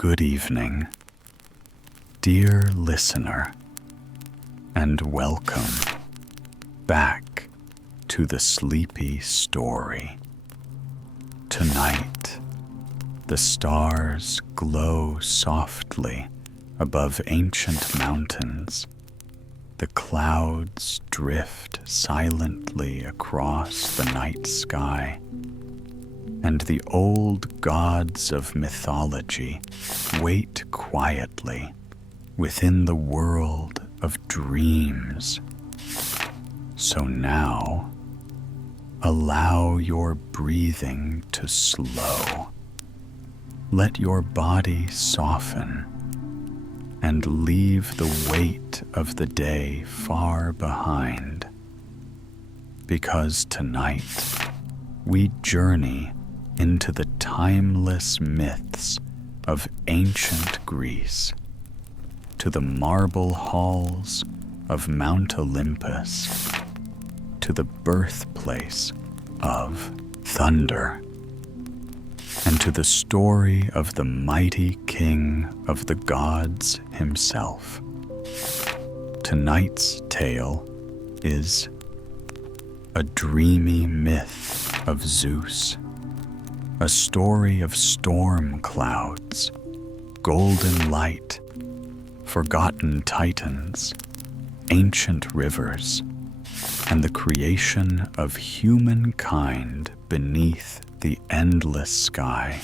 Good evening, dear listener, and welcome back to the Sleepy Story. Tonight, the stars glow softly above ancient mountains. The clouds drift silently across the night sky, and the old gods of mythology wait quietly within the world of dreams. So now, allow your breathing to slow. Let your body soften and leave the weight of the day far behind. Because tonight, we journey into the timeless myths of ancient Greece, to the marble halls of Mount Olympus, to the birthplace of thunder, and to the story of the mighty king of the gods himself. Tonight's tale is a dreamy myth of Zeus, a story of storm clouds, golden light, forgotten titans, ancient rivers, and the creation of humankind beneath the endless sky.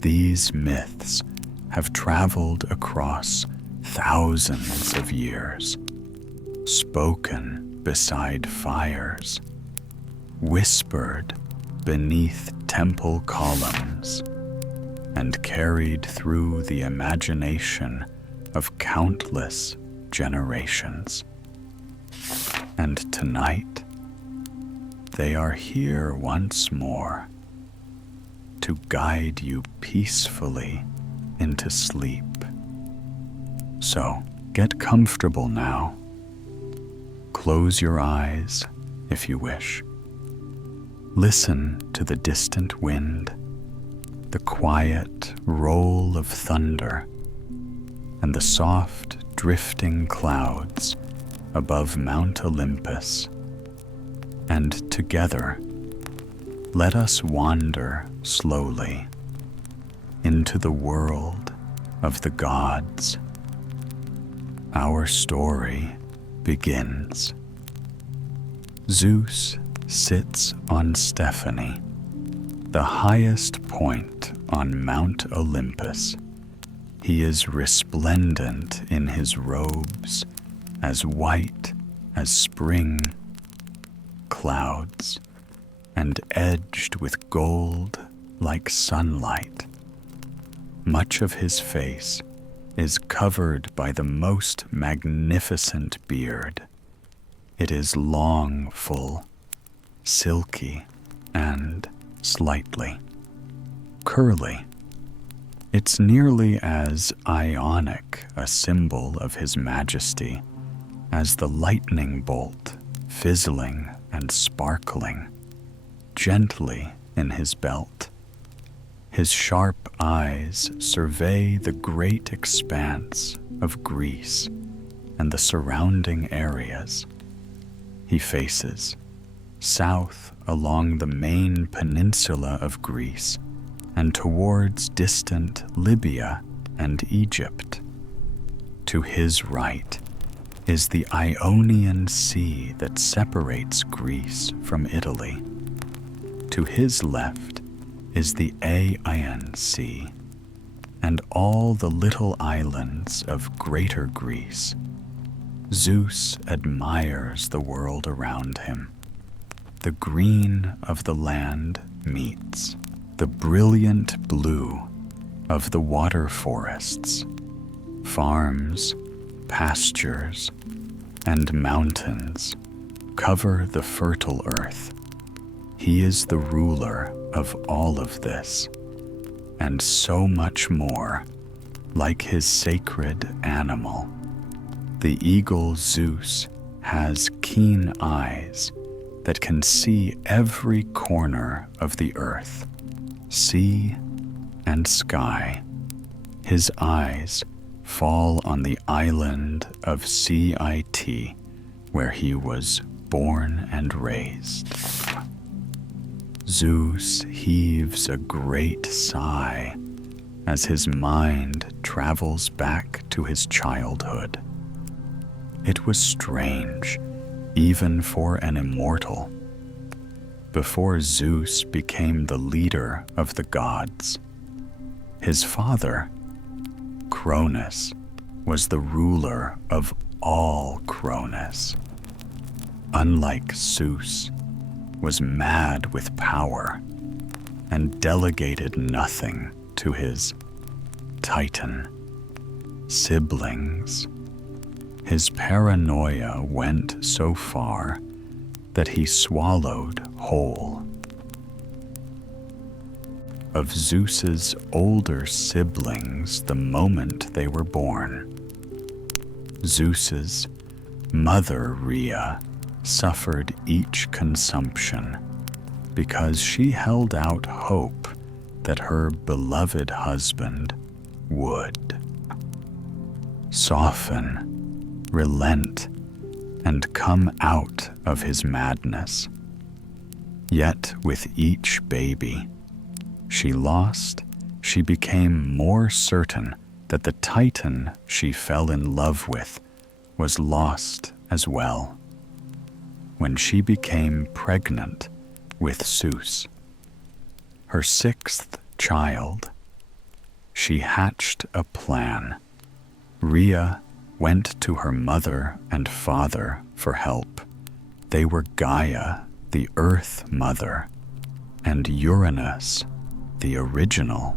These myths have traveled across thousands of years, spoken beside fires, whispered beneath temple columns, and carried through the imagination of countless generations. And tonight, they are here once more to guide you peacefully into sleep. So get comfortable now. Close your eyes if you wish. Listen to the distant wind, the quiet roll of thunder, and the soft drifting clouds above Mount Olympus. And together, let us wander slowly into the world of the gods. Our story begins. Zeus sits on Stephanie, the highest point on Mount Olympus. He is resplendent in his robes, as white as spring clouds, and edged with gold like sunlight. Much of his face is covered by the most magnificent beard. It is long, full, silky, and slightly curly. It's nearly as ionic a symbol of his majesty as the lightning bolt fizzling and sparkling gently in his belt. His sharp eyes survey the great expanse of Greece and the surrounding areas. He faces south along the main peninsula of Greece and towards distant Libya and Egypt. To his right is the Ionian Sea that separates Greece from Italy. To his left is the Aegean Sea and all the little islands of Greater Greece. Zeus admires the world around him. The green of the land meets the brilliant blue of the water forests, farms, pastures, and mountains cover the fertile earth. He is the ruler of all of this, and so much more, like his sacred animal. The eagle Zeus has keen eyes that can see every corner of the earth, sea and sky, his eyes fall on the island of Cit, where he was born and raised. Zeus heaves a great sigh as his mind travels back to his childhood. It was strange, even for an immortal. Before Zeus became the leader of the gods, his father, Cronus, was the ruler of all Cronus. Unlike Zeus, was mad with power and delegated nothing to his Titan siblings. His paranoia went so far that he swallowed whole. Of Zeus's older siblings the moment they were born, Zeus's mother Rhea suffered each consumption because she held out hope that her beloved husband would soften, relent, and come out of his madness. Yet with each baby she became more certain that the Titan she fell in love with was lost as well. When she became pregnant with Zeus, her sixth child, she hatched a plan. Rhea went to her mother and father for help. They were Gaia, the Earth Mother, and Uranus, the original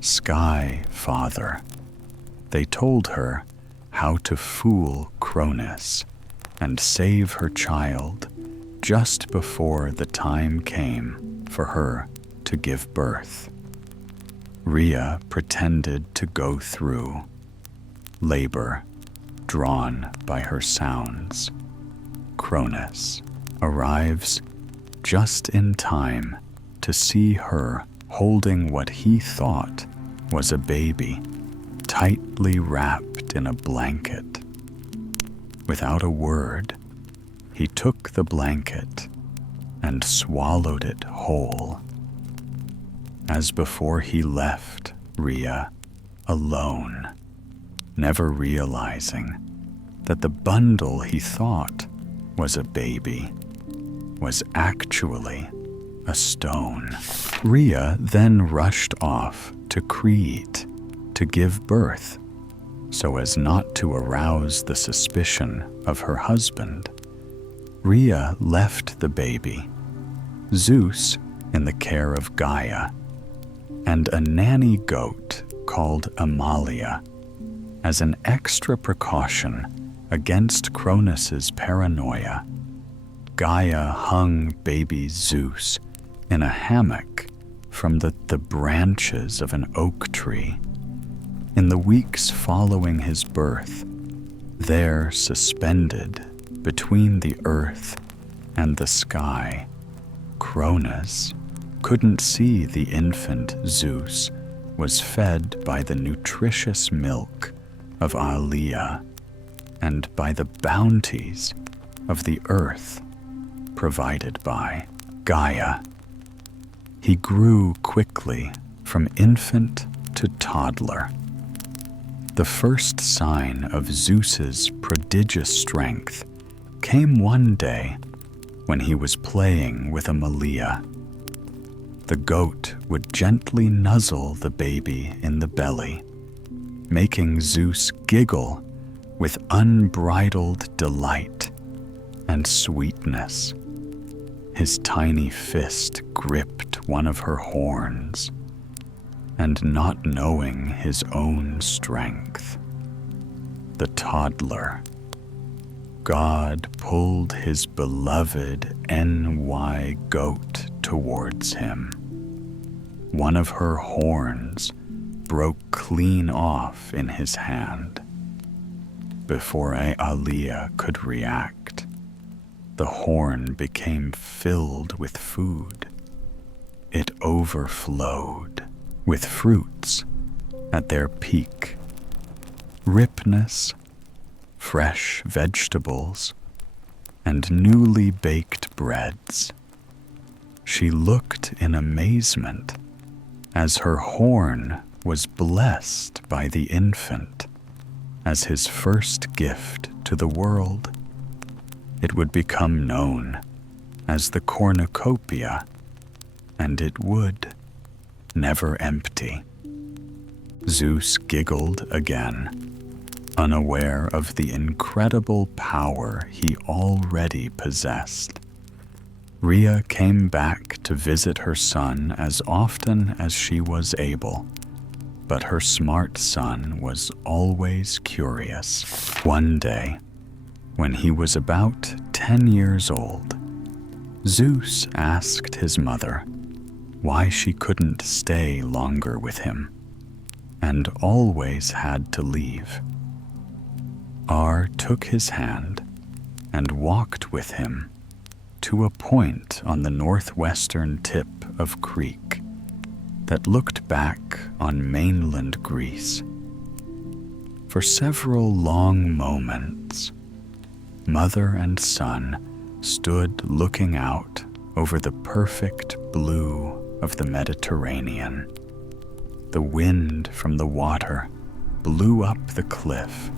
Sky Father. They told her how to fool Cronus and save her child just before the time came for her to give birth. Rhea pretended to go through labor, drawn by her sounds. Cronus arrives just in time to see her holding what he thought was a baby, tightly wrapped in a blanket. Without a word, he took the blanket and swallowed it whole. As before he left Rhea alone, never realizing that the bundle he thought was a baby was actually a stone. Rhea then rushed off to Crete to give birth, so as not to arouse the suspicion of her husband. Rhea left the baby, Zeus in the care of Gaia, and a nanny goat called Amalia, as an extra precaution against Cronus's paranoia. Gaia hung baby Zeus in a hammock from the branches of an oak tree. In the weeks following his birth, there suspended between the earth and the sky, Cronus couldn't see the infant Zeus was fed by the nutritious milk of Aelia and by the bounties of the earth provided by Gaia. He grew quickly from infant to toddler. The first sign of Zeus's prodigious strength came one day when he was playing with Amalia. The goat would gently nuzzle the baby in the belly, making Zeus giggle with unbridled delight and sweetness. His tiny fist gripped one of her horns, and not knowing his own strength, the toddler God pulled his beloved NY goat towards him. One of her horns broke clean off in his hand. Before Aelia could react, the horn became filled with food. It overflowed with fruits at their peak. Ripness, fresh vegetables, and newly baked breads. She looked in amazement as her horn was blessed by the infant as his first gift to the world. It would become known as the cornucopia, and it would never empty. Zeus giggled again, unaware of the incredible power he already possessed. Rhea came back to visit her son as often as she was able, but her smart son was always curious. One day, when he was about 10 years old, Zeus asked his mother why she couldn't stay longer with him, and always had to leave. Ar took his hand and walked with him to a point on the northwestern tip of Crete that looked back on mainland Greece. For several long moments, mother and son stood looking out over the perfect blue of the Mediterranean. The wind from the water blew up the cliff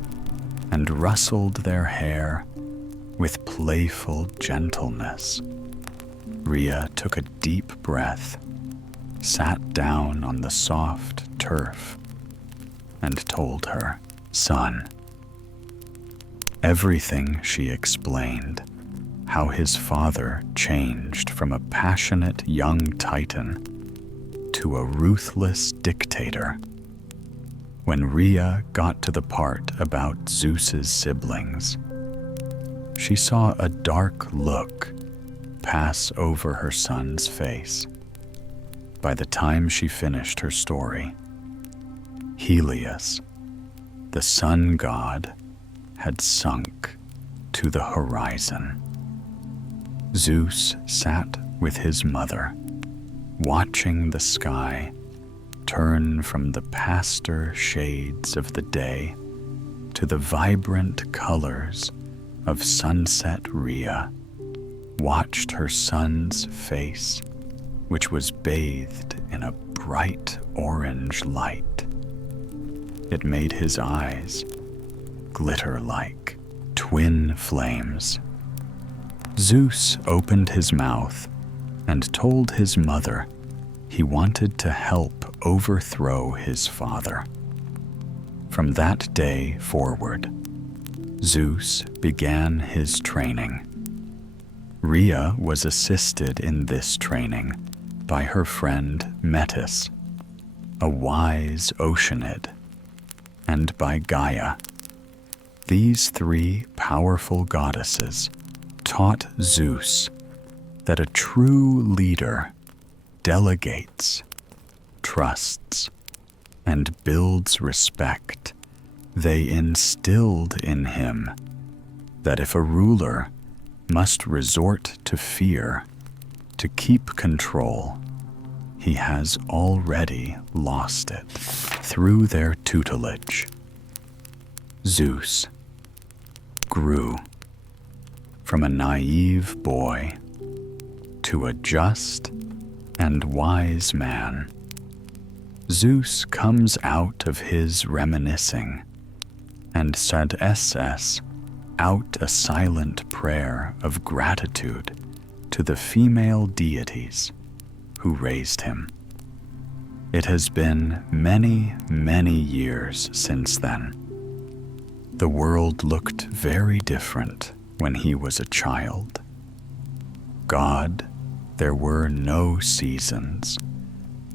and rustled their hair with playful gentleness. Rhea took a deep breath, sat down on the soft turf, and told her son everything. She explained how his father changed from a passionate young titan to a ruthless dictator. When Rhea got to the part about Zeus's siblings, she saw a dark look pass over her son's face. By the time she finished her story, Helios, the sun god, had sunk to the horizon. Zeus sat with his mother, watching the sky turn from the pasture shades of the day to the vibrant colors of sunset. Rhea watched her son's face, which was bathed in a bright orange light. It made his eyes glitter like twin flames. Zeus opened his mouth and told his mother he wanted to help overthrow his father. From that day forward, Zeus began his training. Rhea was assisted in this training by her friend Metis, a wise oceanid, and by Gaia. These three powerful goddesses taught Zeus that a true leader delegates, trusts, and builds respect. They instilled in him that if a ruler must resort to fear to keep control, he has already lost it. Through their tutelage, Zeus grew from a naive boy to a just and wise man. Zeus comes out of his reminiscing and said SS out a silent prayer of gratitude to the female deities who raised him. It has been many, many years since then. The world looked very different when he was a child. God, there were no seasons,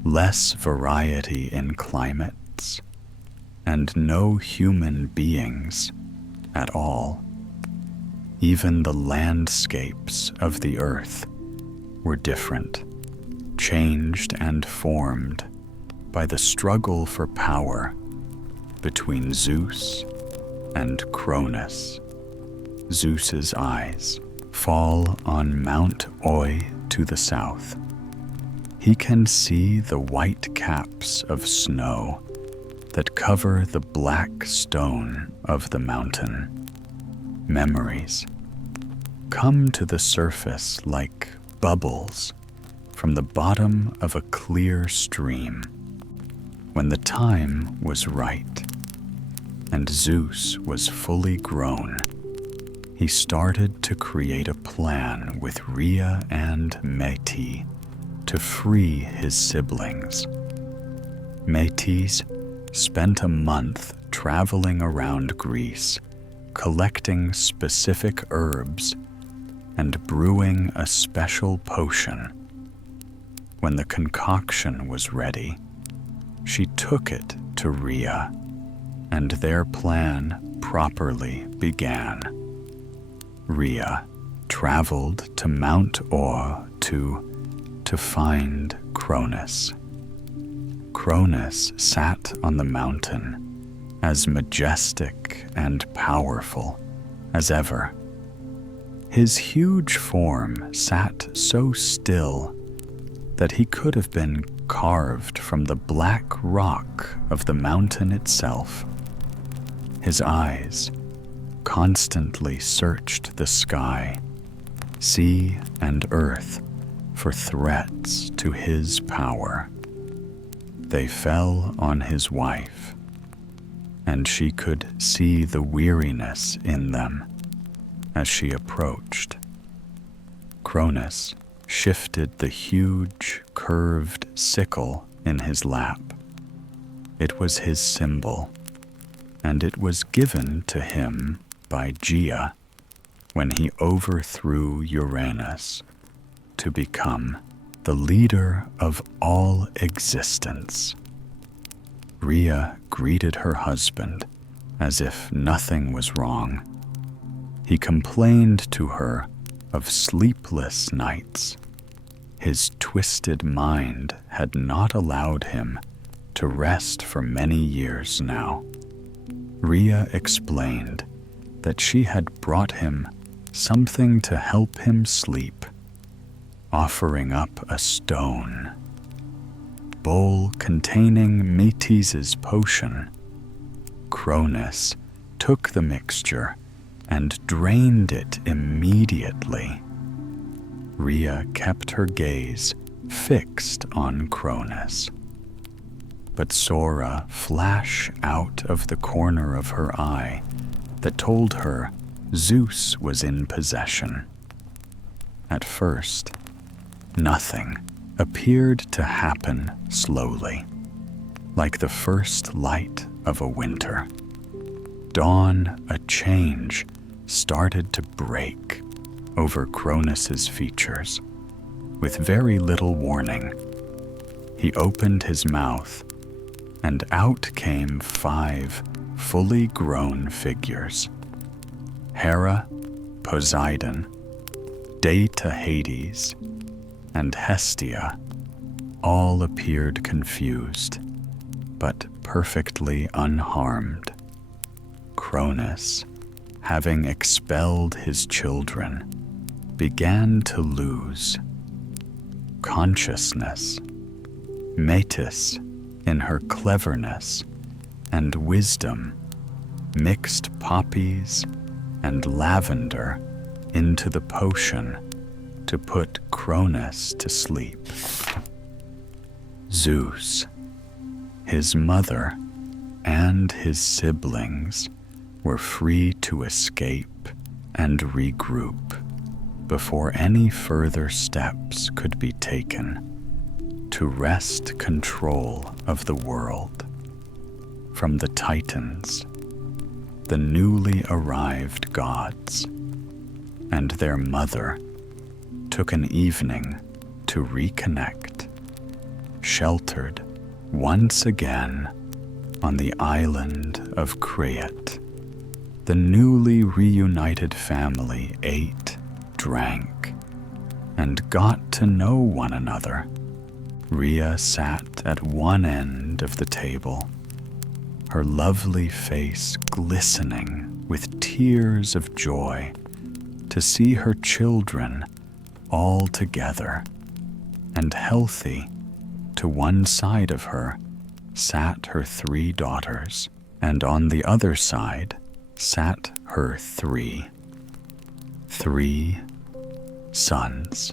less variety in climates, and no human beings at all. Even the landscapes of the earth were different, changed and formed by the struggle for power between Zeus and Cronus. Zeus's eyes fall on Mount Oi to the south. He can see the white caps of snow that cover the black stone of the mountain. Memories come to the surface like bubbles from the bottom of a clear stream. When the time was right and Zeus was fully grown, he started to create a plan with Rhea and Metis to free his siblings. Metis spent a month traveling around Greece, collecting specific herbs and brewing a special potion. When the concoction was ready, she took it to Rhea, and their plan properly began. Rhea traveled to Mount Or to find Cronus. Cronus sat on the mountain, as majestic and powerful as ever. His huge form sat so still that he could have been carved from the black rock of the mountain itself. His eyes constantly searched the sky, sea, and earth for threats to his power. They fell on his wife, and she could see the weariness in them as she approached. Cronus shifted the huge, curved sickle in his lap. It was his symbol, and it was given to him by Gaia when he overthrew Uranus to become the leader of all existence. Rhea greeted her husband as if nothing was wrong. He complained to her of sleepless nights. His twisted mind had not allowed him to rest for many years now. Rhea explained that she had brought him something to help him sleep, offering up a stone bowl containing Metis's potion. Cronus took the mixture and drained it immediately. Rhea kept her gaze fixed on Cronus, but saw a flash out of the corner of her eye that told her Zeus was in possession. At first, nothing appeared to happen slowly, like the first light of a winter. Dawn, a change started to break over Cronus's features. With very little warning, he opened his mouth, and out came 5 fully grown figures. Hera, Poseidon, Data Hades, and Hestia all appeared confused, but perfectly unharmed. Cronus, having expelled his children, began to lose consciousness. Metis, in her cleverness and wisdom, mixed poppies and lavender into the potion to put Cronus to sleep. Zeus, his mother, and his siblings were free to escape and regroup before any further steps could be taken to wrest control of the world from the Titans, the newly arrived gods, and their mother took an evening to reconnect, sheltered once again on the island of Crete. The newly reunited family ate, drank, and got to know one another. Rhea sat at one end of the table, her lovely face glistening with tears of joy to see her children all together and healthy. To one side of her, sat her 3 daughters, and on the other side sat her three sons.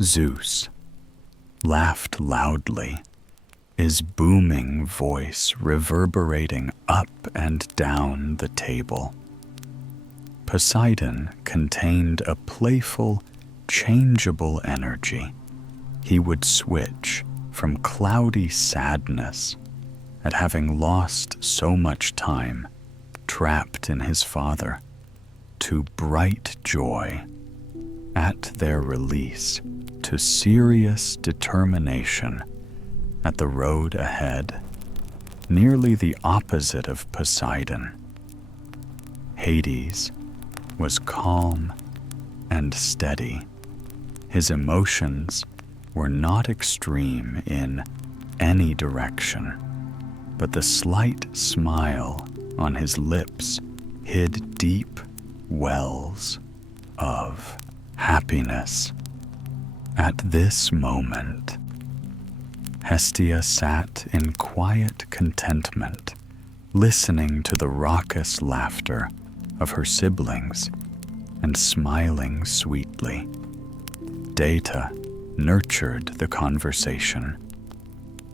Zeus laughed loudly, his booming voice reverberating up and down the table. Poseidon contained a playful, changeable energy. He would switch from cloudy sadness at having lost so much time trapped in his father to bright joy at their release, to serious determination at the road ahead, nearly the opposite of Poseidon. Hades was calm and steady. His emotions were not extreme in any direction, but the slight smile on his lips hid deep wells of happiness. At this moment, Hestia sat in quiet contentment, listening to the raucous laughter of her siblings and smiling sweetly. Data nurtured the conversation,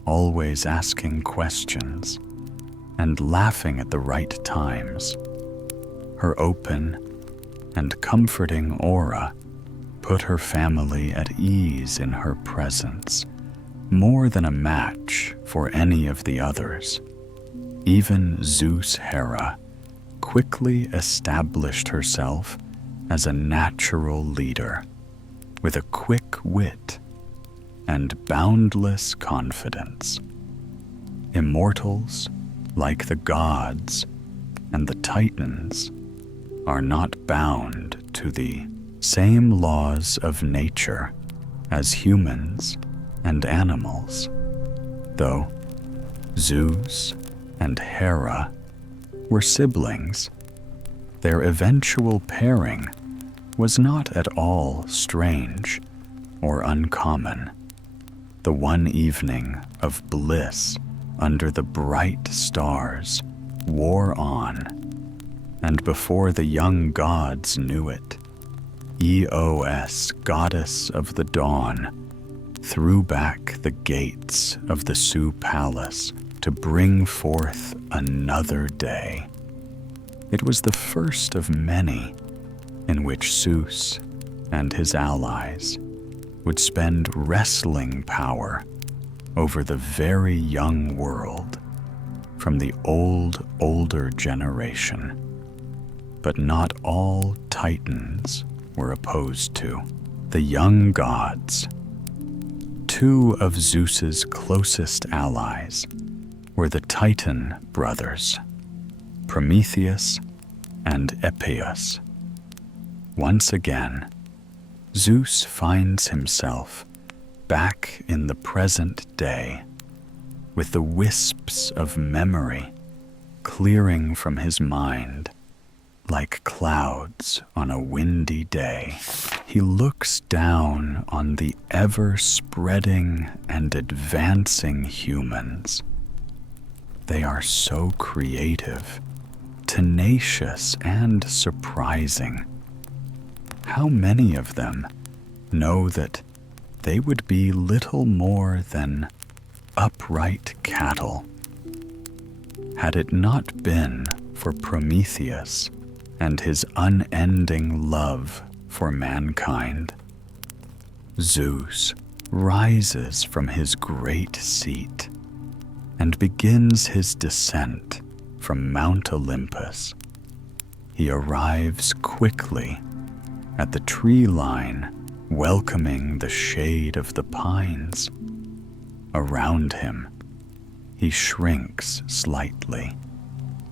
always asking questions and laughing at the right times. Her open and comforting aura put her family at ease in her presence, more than a match for any of the others. Even Zeus Hera quickly established herself as a natural leader, with a quick wit and boundless confidence. Immortals, like the gods and the Titans, are not bound to the same laws of nature as humans and animals, though Zeus and Hera were siblings. Their eventual pairing was not at all strange or uncommon. The one evening of bliss under the bright stars wore on, and before the young gods knew it, Eos, goddess of the dawn, threw back the gates of the Su Palace to bring forth another day. It was the first of many in which Zeus and his allies would spend wrestling power over the very young world from the older generation. But not all Titans were opposed to the young gods. 2 of Zeus's closest allies were the Titan brothers, Prometheus and Epeius. Once again, Zeus finds himself back in the present day, with the wisps of memory clearing from his mind like clouds on a windy day. He looks down on the ever-spreading and advancing humans. They are so creative, tenacious, and surprising. How many of them know that they would be little more than upright cattle? Had it not been for Prometheus and his unending love for mankind, Zeus rises from his great seat and begins his descent from Mount Olympus. He arrives quickly at the tree line, welcoming the shade of the pines. Around him, he shrinks slightly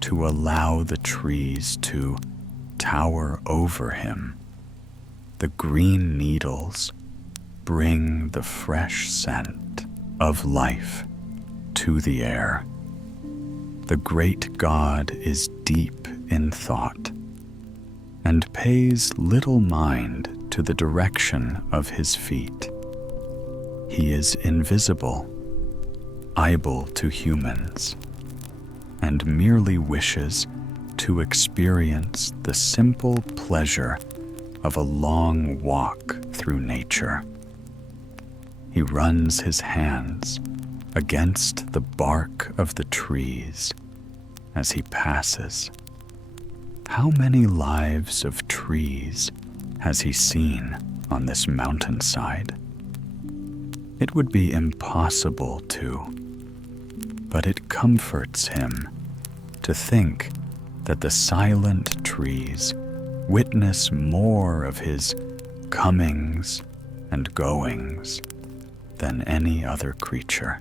to allow the trees to tower over him. The green needles bring the fresh scent of life to the air. The great god is deep in thought and pays little mind to the direction of his feet. He is invisible, able to humans, and merely wishes to experience the simple pleasure of a long walk through nature. He runs his hands against the bark of the trees as he passes. How many lives of trees has he seen on this mountainside? It would be impossible to, but it comforts him to think that the silent trees witness more of his comings and goings than any other creature.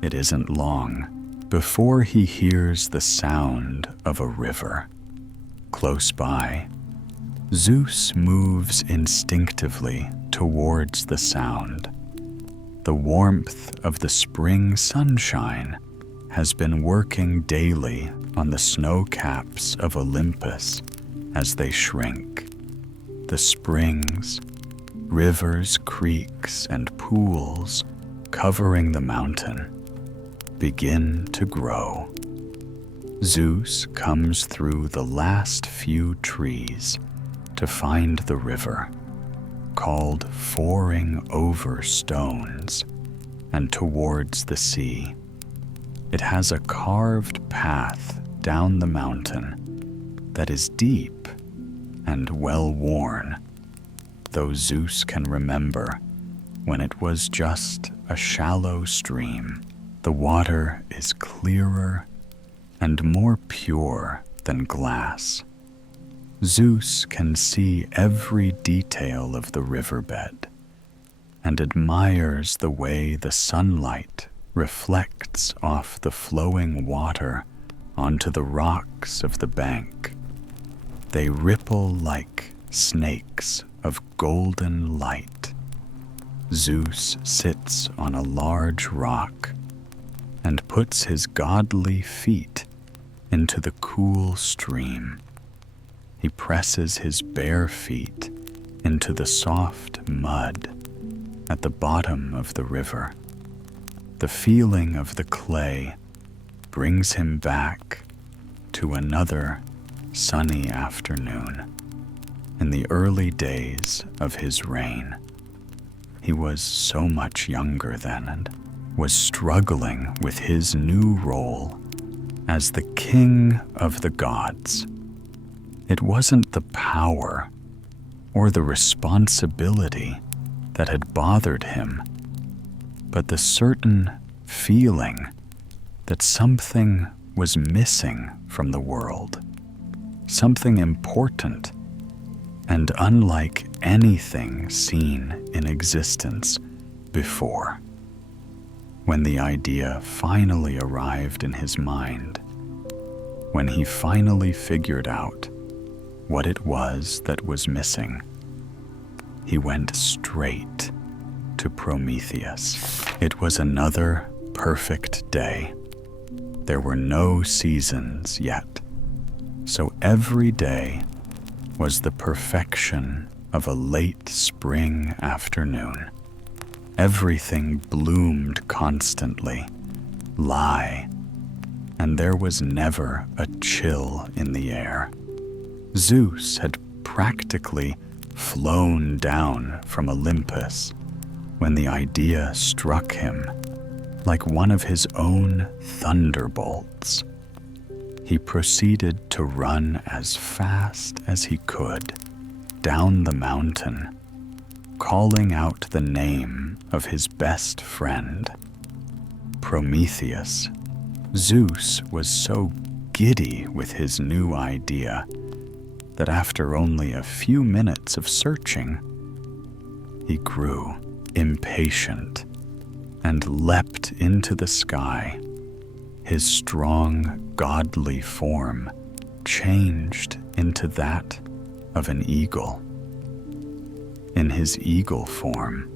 It isn't long before he hears the sound of a river. Close by, Zeus moves instinctively towards the sound. The warmth of the spring sunshine has been working daily on the snow caps of Olympus as they shrink. The springs, rivers, creeks, and pools covering the mountain begin to grow. Zeus comes through the last few trees to find the river, called Foring Over Stones, and towards the sea. It has a carved path down the mountain that is deep and well worn, though Zeus can remember when it was just a shallow stream. The water is clearer and more pure than glass. Zeus can see every detail of the riverbed and admires the way the sunlight reflects off the flowing water onto the rocks of the bank. They ripple like snakes of golden light. Zeus sits on a large rock and puts his godly feet into the cool stream. He presses his bare feet into the soft mud at the bottom of the river. The feeling of the clay brings him back to another sunny afternoon in the early days of his reign. He was so much younger then and was struggling with his new role as the king of the gods. It wasn't the power or the responsibility that had bothered him, but the certain feeling that something was missing from the world, something important and unlike anything seen in existence before. When the idea finally arrived in his mind, when he finally figured out what it was that was missing, he went straight to Prometheus. It was another perfect day. There were no seasons yet, so every day was the perfection of a late spring afternoon. Everything bloomed constantly, and there was never a chill in the air. Zeus had practically flown down from Olympus when the idea struck him like one of his own thunderbolts. He proceeded to run as fast as he could down the mountain, calling out the name of his best friend, Prometheus. Zeus was so giddy with his new idea that after only a few minutes of searching, he grew impatient and leapt into the sky. His strong, godly form changed into that of an eagle. In his eagle form,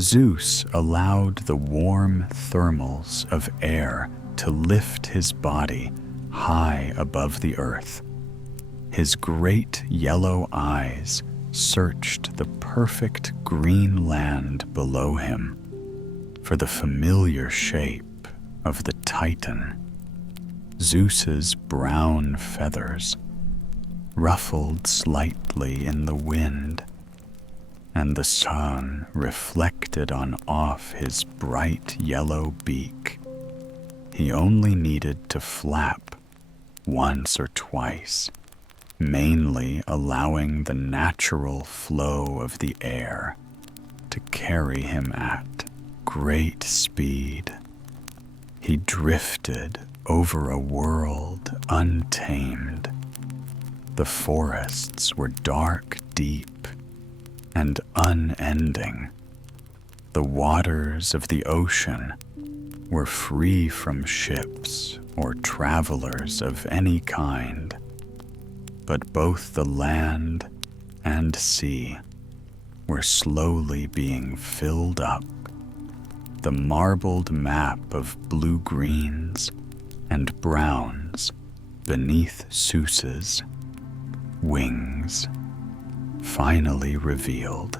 Zeus allowed the warm thermals of air to lift his body high above the earth. His great yellow eyes searched the perfect green land below him, for the familiar shape of the Titan, Zeus's brown feathers ruffled slightly in the wind, and the sun reflected on off his bright yellow beak. He only needed to flap once or twice, mainly allowing the natural flow of the air to carry him at great speed. He drifted over a world untamed. The forests were dark deep and unending. The waters of the ocean were free from ships or travelers of any kind, but both the land and sea were slowly being filled up. The marbled map of blue-greens and browns beneath Zeus's wings finally revealed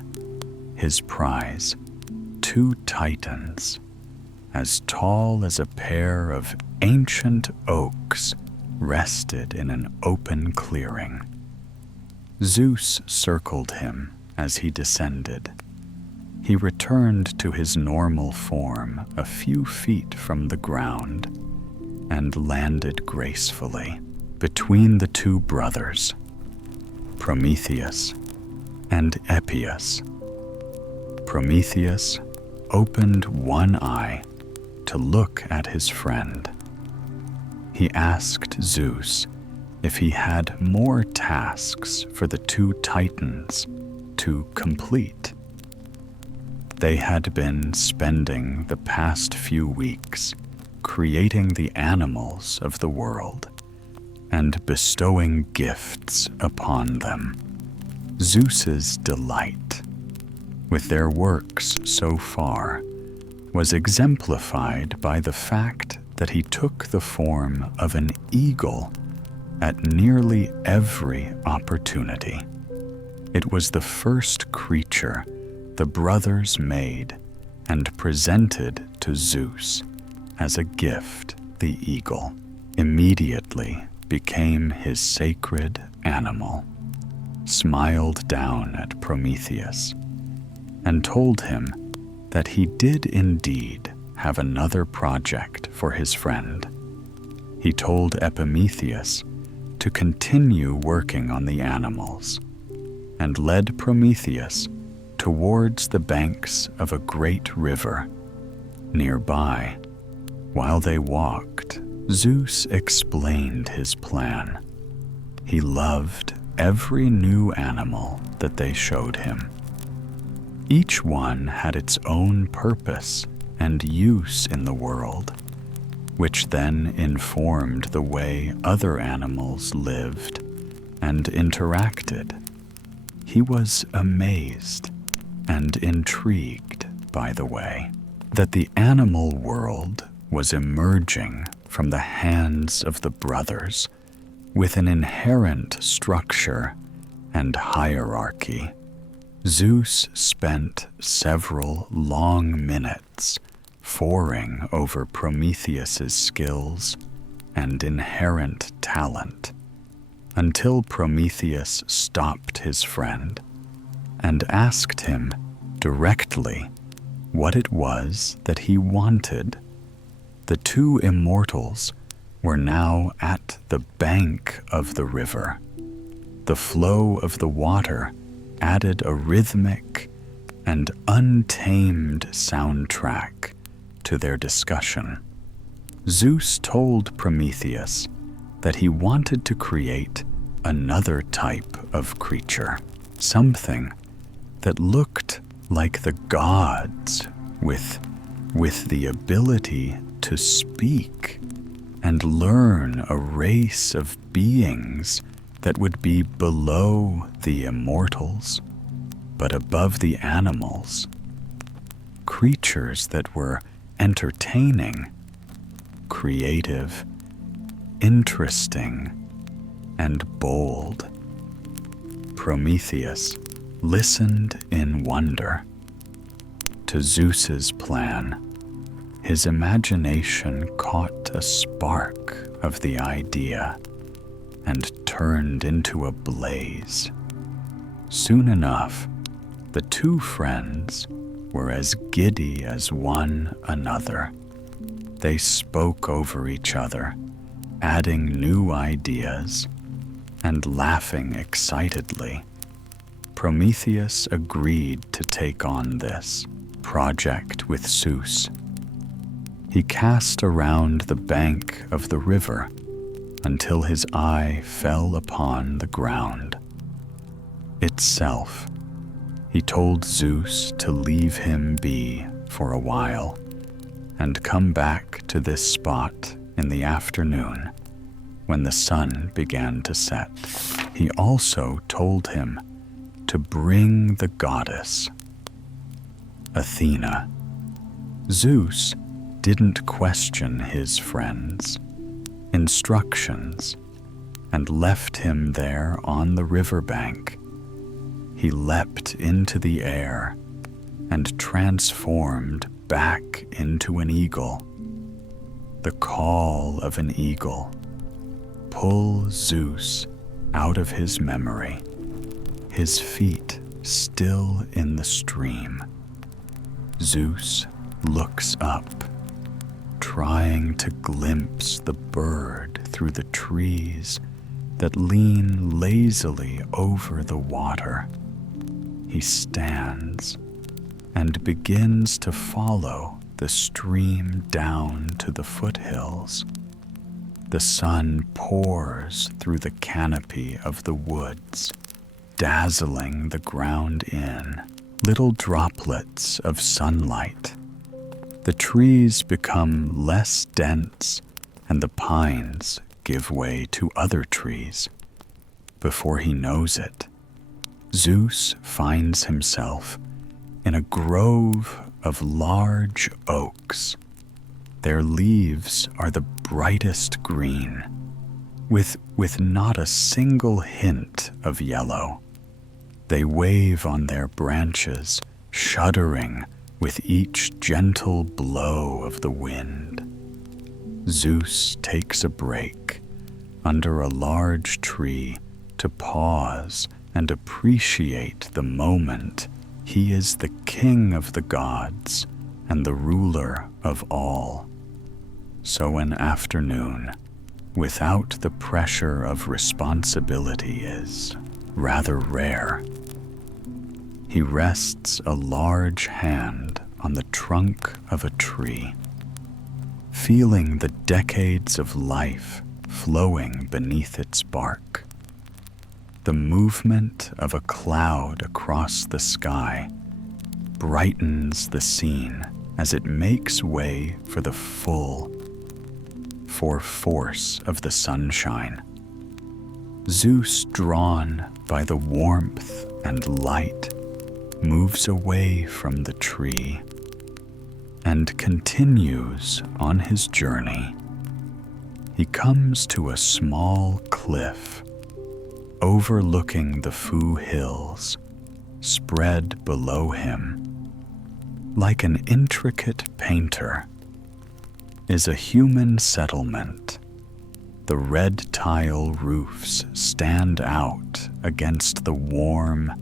his prize, 2 titans as tall as a pair of ancient oaks rested in an open clearing. Zeus circled him as he descended. He returned to his normal form a few feet from the ground and landed gracefully between the 2 brothers, Prometheus and Epius. Prometheus opened one eye to look at his friend. He asked Zeus if he had more tasks for the 2 titans to complete. They had been spending the past few weeks creating the animals of the world and bestowing gifts upon them. Zeus's delight with their works so far was exemplified by the fact that he took the form of an eagle at nearly every opportunity. It was the first creature the brothers made and presented to Zeus as a gift. The eagle immediately became his sacred animal, smiled down at Prometheus, and told him that he did indeed have another project for his friend. He told Epimetheus to continue working on the animals and led Prometheus towards the banks of a great river. Nearby, while they walked, Zeus explained his plan. He loved every new animal that they showed him. Each one had its own purpose and use in the world, which then informed the way other animals lived and interacted. He was amazed and intrigued by the way that the animal world was emerging from the hands of the brothers with an inherent structure and hierarchy. Zeus spent several long minutes poring over Prometheus's skills and inherent talent until Prometheus stopped his friend and asked him directly what it was that he wanted. The 2 immortals were now at the bank of the river. The flow of the water added a rhythmic and untamed soundtrack to their discussion. Zeus told Prometheus that he wanted to create another type of creature, something that looked like the gods with the ability to speak and learn a race of beings that would be below the immortals, but above the animals. Creatures that were entertaining, creative, interesting, and bold. Prometheus listened in wonder to Zeus's plan his imagination caught a spark of the idea and turned into a blaze. Soon enough, the two friends were as giddy as one another. They spoke over each other, adding new ideas and laughing excitedly. Prometheus agreed to take on this project with Zeus. He cast around the bank of the river until his eye fell upon the ground itself. He told Zeus to leave him be for a while and come back to this spot in the afternoon when the sun began to set. He also told him to bring the goddess, Athena. Zeus didn't question his friends' instructions and left him there on the riverbank. He leapt into the air and transformed back into an eagle. The call of an eagle pulled Zeus out of his memory, his feet still in the stream. Zeus looks up, trying to glimpse the bird through the trees that lean lazily over the water. He stands and begins to follow the stream down to the foothills. The sun pours through the canopy of the woods, dazzling the ground in. Little droplets of sunlight. The trees become less dense and the pines give way to other trees. Before he knows it, Zeus finds himself in a grove of large oaks. Their leaves are the brightest green, with not a single hint of yellow. They wave on their branches, shuddering with each gentle blow of the wind. Zeus takes a break under a large tree to pause and appreciate the moment. He is the king of the gods and the ruler of all. So an afternoon without the pressure of responsibility is rather rare. He rests a large hand on the trunk of a tree, feeling the decades of life flowing beneath its bark. The movement of a cloud across the sky brightens the scene as it makes way for the full force of the sunshine. Zeus, drawn by the warmth and light, moves away from the tree and continues on his journey. He comes to a small cliff overlooking the Fu Hills spread below him. Like an intricate painter is a human settlement. The red tile roofs stand out against the warm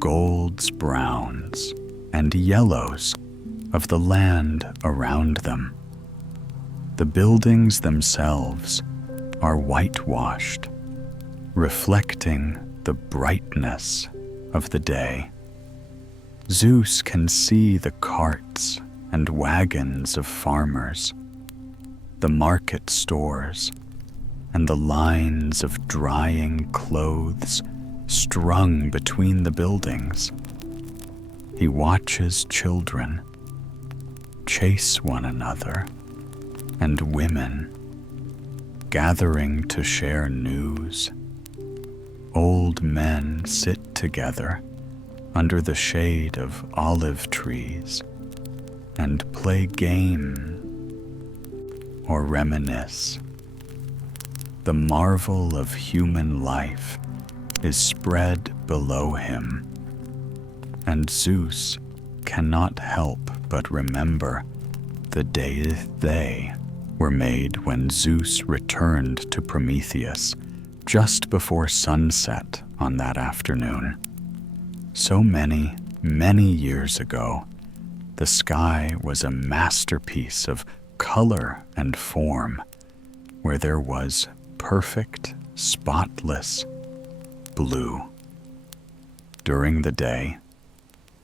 golds, browns, and yellows of the land around them. The buildings themselves are whitewashed, reflecting the brightness of the day. Zeus can see the carts and wagons of farmers, the market stores, and the lines of drying clothes strung between the buildings. He watches children chase one another and women gathering to share news. Old men sit together under the shade of olive trees and play game or reminisce. The marvel of human life is spread below him, and Zeus cannot help but remember The they were made when Zeus returned to Prometheus just before sunset on that afternoon. So many, many years ago, the sky was a masterpiece of color and form, where there was perfect, spotless blue. During the day,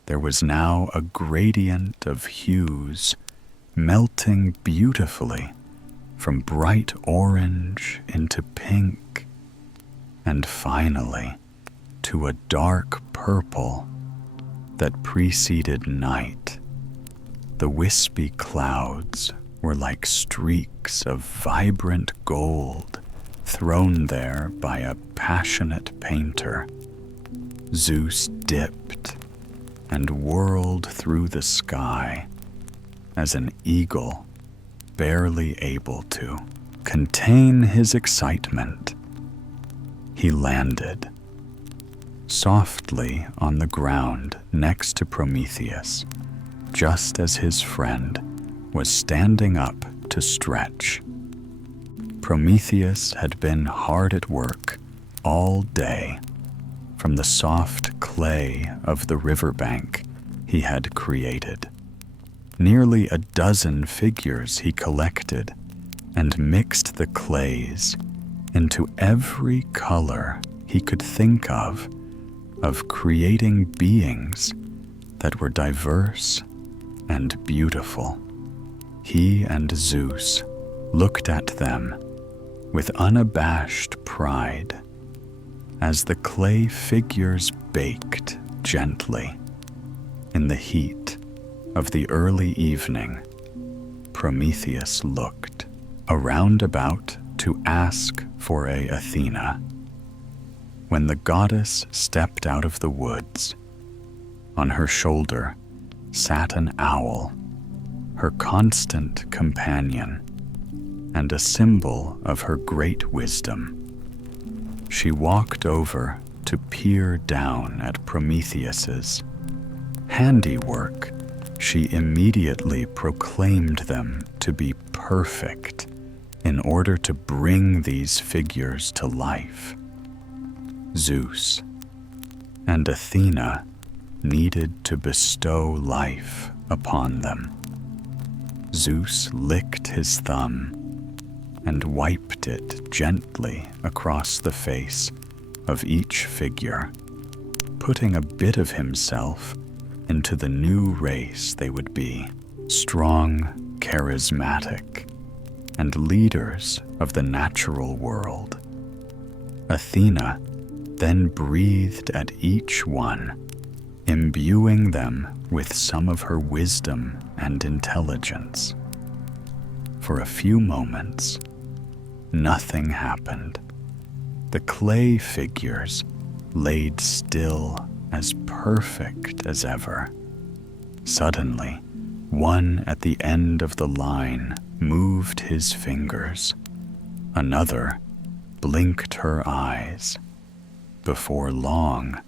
there was now a gradient of hues melting beautifully from bright orange into pink, and finally to a dark purple that preceded night. The wispy clouds were like streaks of vibrant gold thrown there by a passionate painter. Zeus dipped and whirled through the sky as an eagle barely able to contain his excitement. He landed softly on the ground next to Prometheus, just as his friend was standing up to stretch. Prometheus had been hard at work all day. From the soft clay of the riverbank he had created, nearly a dozen figures he collected and mixed the clays into every color he could think of creating beings that were diverse and beautiful. He and Zeus looked at them with unabashed pride as the clay figures baked gently in the heat of the early evening. Prometheus looked around about to ask for a Athena. When the goddess stepped out of the woods, on her shoulder sat an owl, her constant companion, and a symbol of her great wisdom. She walked over to peer down at Prometheus's handiwork. She immediately proclaimed them to be perfect in order to bring these figures to life. Zeus and Athena needed to bestow life upon them. Zeus licked his thumb and wiped it gently across the face of each figure, putting a bit of himself into the new race they would be, strong, charismatic, and leaders of the natural world. Athena then breathed at each one, imbuing them with some of her wisdom and intelligence. For a few moments, nothing happened. The clay figures laid still, as perfect as ever. Suddenly, one at the end of the line moved his fingers. Another blinked her eyes. Before long,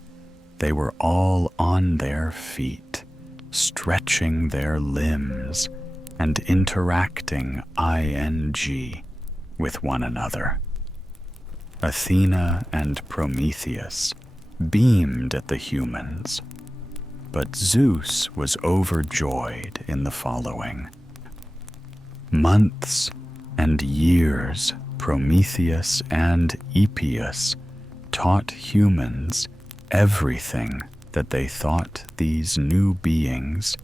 they were all on their feet, stretching their limbs and interacting with one another. Athena and Prometheus beamed at the humans, but Zeus was overjoyed in the following. Months and years Prometheus and Epeus taught humans everything that they thought these new beings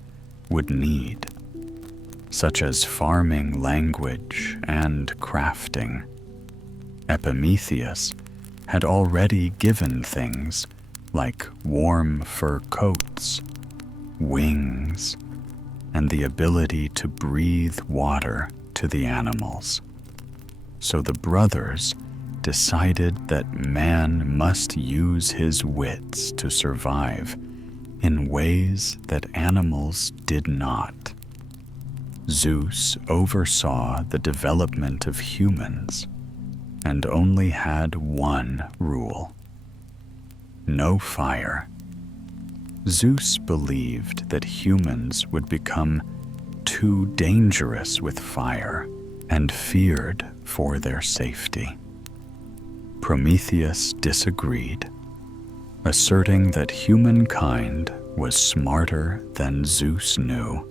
would need, such as farming language and crafting. Epimetheus had already given things like warm fur coats, wings, and the ability to breathe water to the animals. So the brothers decided that man must use his wits to survive in ways that animals did not. Zeus oversaw the development of humans and only had one rule: no fire. Zeus believed that humans would become too dangerous with fire and feared for their safety. Prometheus disagreed, asserting that humankind was smarter than Zeus knew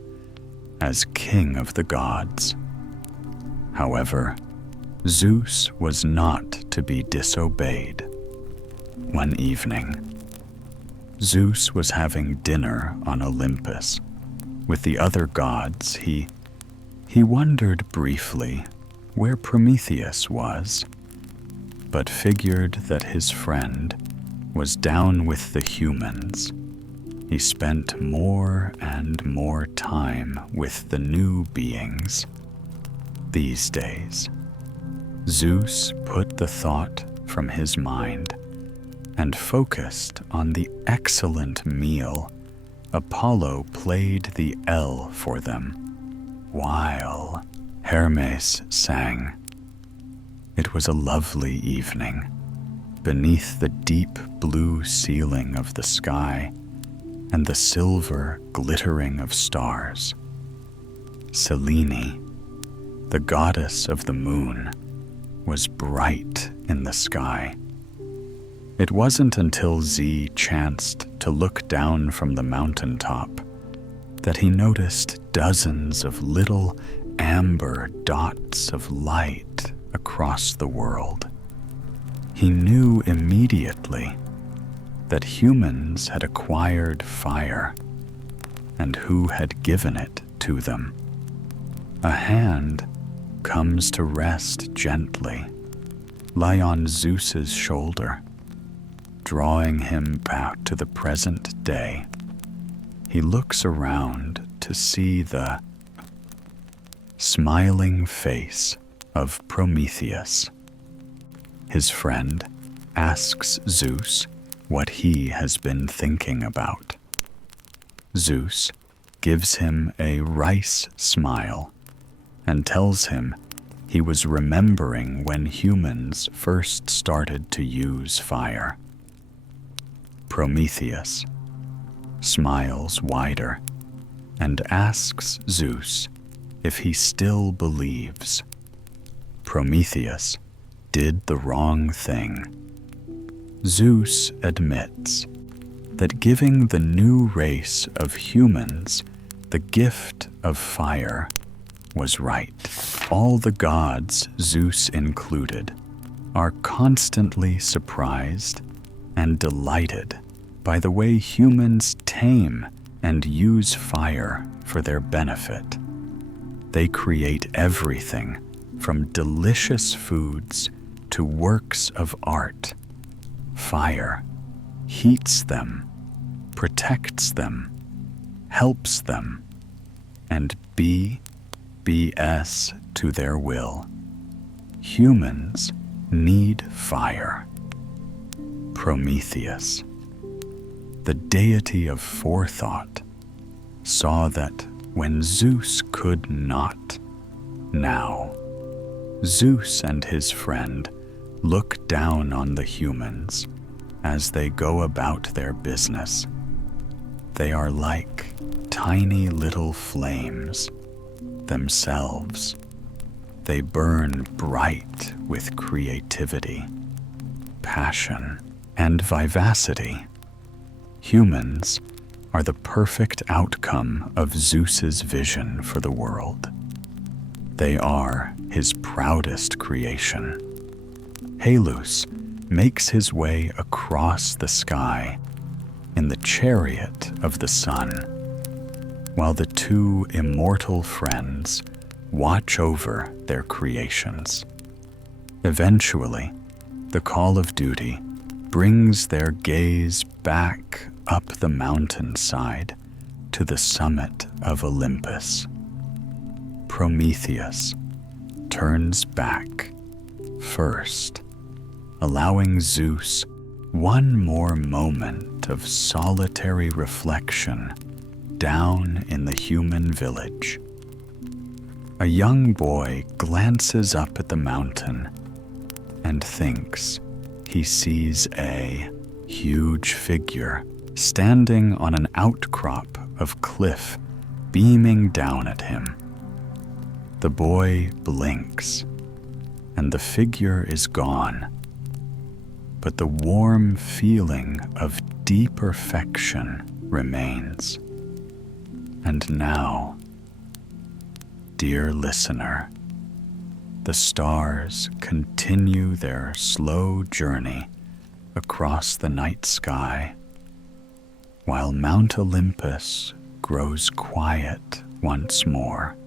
as king of the gods. However, Zeus was not to be disobeyed. One evening, Zeus was having dinner on Olympus with the other gods. He wondered briefly where Prometheus was, but figured that his friend was down with the humans. He spent more and more time with the new beings. These days, Zeus put the thought from his mind and focused on the excellent meal Apollo played the L for them, while Hermes sang. It was a lovely evening, beneath the deep blue ceiling of the sky and the silver glittering of stars. Selene, the goddess of the moon, was bright in the sky. It wasn't until Z chanced to look down from the mountaintop that he noticed dozens of little amber dots of light across the world. He knew immediately that humans had acquired fire and who had given it to them. A hand comes to rest gently, lie on Zeus's shoulder, drawing him back to the present day. He looks around to see the smiling face of Prometheus. His friend asks Zeus what he has been thinking about. Zeus gives him a rice smile and tells him he was remembering when humans first started to use fire. Prometheus smiles wider and asks Zeus if he still believes. Prometheus did the wrong thing. Zeus admits that giving the new race of humans the gift of fire was right. All the gods, Zeus included, are constantly surprised and delighted by the way humans tame and use fire for their benefit. They create everything from delicious foods to works of art. Fire heats them, protects them, helps them, and BS to their will. Humans need fire. Prometheus, the deity of forethought, saw that when Zeus could not, now Zeus and his friend look down on the humans as they go about their business. They are like tiny little flames themselves. They burn bright with creativity, passion, and vivacity. Humans are the perfect outcome of Zeus's vision for the world. They are his proudest creation. Halus makes his way across the sky in the chariot of the sun, while the two immortal friends watch over their creations. Eventually, the call of duty brings their gaze back up the mountainside to the summit of Olympus. Prometheus turns back first, allowing Zeus one more moment of solitary reflection down in the human village. A young boy glances up at the mountain and thinks he sees a huge figure standing on an outcrop of cliff beaming down at him. The boy blinks, and the figure is gone, but the warm feeling of deep affection remains. And now, dear listener, the stars continue their slow journey across the night sky, while Mount Olympus grows quiet once more.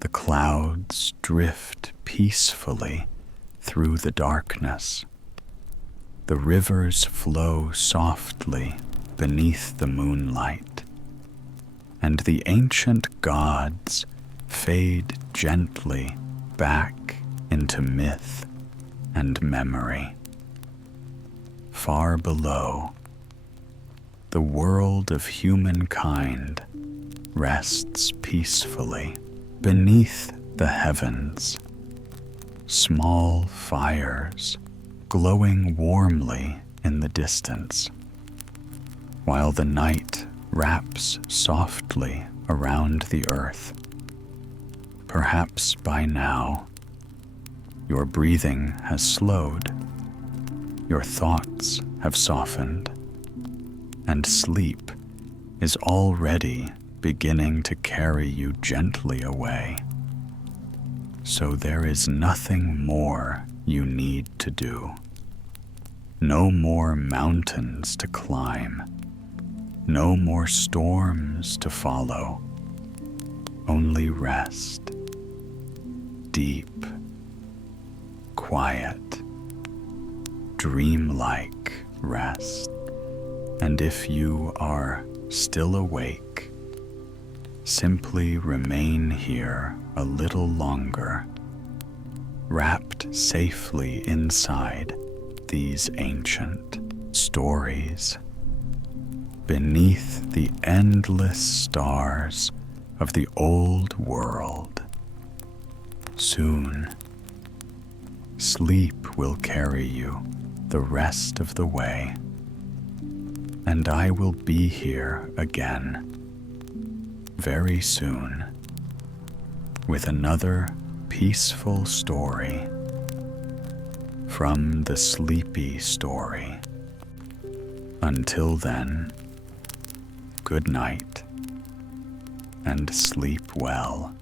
The clouds drift peacefully through the darkness. The rivers flow softly beneath the moonlight, and the ancient gods fade gently back into myth and memory. Far below, the world of humankind rests peacefully beneath the heavens, small fires glowing warmly in the distance, while the night wraps softly around the earth. Perhaps by now, your breathing has slowed, your thoughts have softened, and sleep is already beginning to carry you gently away. So there is nothing more you need to do. No more mountains to climb, no more storms to follow, only rest, deep, quiet, dreamlike rest. And if you are still awake, simply remain here a little longer, wrapped safely inside these ancient stories, beneath the endless stars of the old world. Soon, sleep will carry you the rest of the way, and I will be here again very soon with another peaceful story from the Sleepy Story. Until then, good night and sleep well.